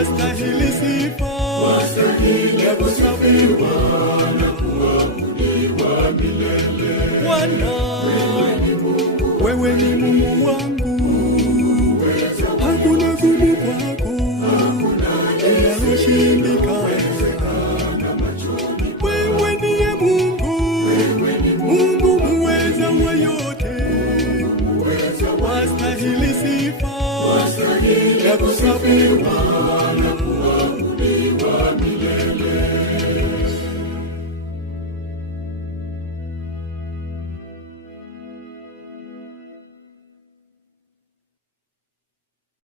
wastahili sifa, ya kusifiwa na kuabudiwa milele. Bwana, wewe ni Mungu wangu, hakuna gumu kwako linaloshindikana. Wewe ndiye Mungu, Mungu muweza wa yote, wastahili sifa, ya kusifiwa